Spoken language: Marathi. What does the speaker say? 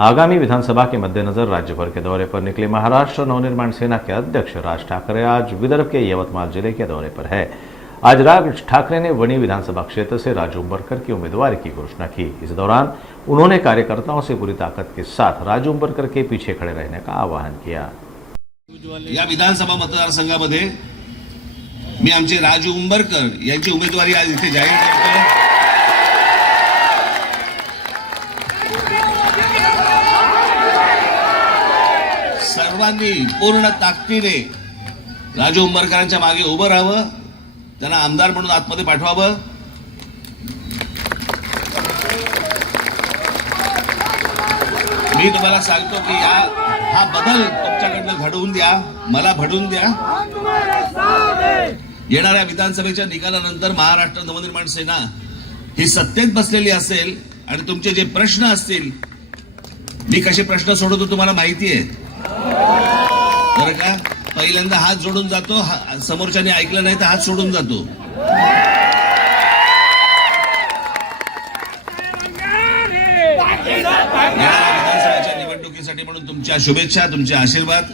आगामी विधानसभा के मद्देनजर राज्य भर के दौरे पर निकले महाराष्ट्र नवनिर्माण सेना के अध्यक्ष राज ठाकरे आज विदर्भ के यवतमाल जिले के दौरे पर है। आज राज ठाकरे ने वणी विधानसभा क्षेत्र से राजू उंबरकर की उम्मीदवारी की घोषणा की। इस दौरान उन्होंने कार्यकर्ताओं से पूरी ताकत के साथ राजू उंबरकर के पीछे खड़े रहने का आह्वान किया। या विधानसभा मतदारसंघामध्ये मी आमचे राजू उंबरकर यांची उमेदवारी आज इथे जाहीर करतो। सर्वांनी पूर्ण ताकदीने राजू उंबरकरांच्या मागे उभं राहावं, त्यांना आमदार म्हणून आतमध्ये पाठवावं। मी तुम्हाला सांगतो की हा बदल तुमच्याकडनं घडवून द्या, मला घडवून द्या। येणाऱ्या विधानसभेच्या निकालानंतर महाराष्ट्र नवनिर्माण सेना ही सत्तेत बसलेली असेल आणि तुमचे जे प्रश्न असतील, मी कसे प्रश्न सोडवतो तुम्हाला माहिती आहे बरं का। पहिल्यांदा हात जोडून जातो, समोरच्याने ऐकलं नाही तर हात सोडून जातो। विधानसभेच्या निवडणुकीसाठी म्हणून तुमच्या शुभेच्छा, तुमचे आशीर्वाद।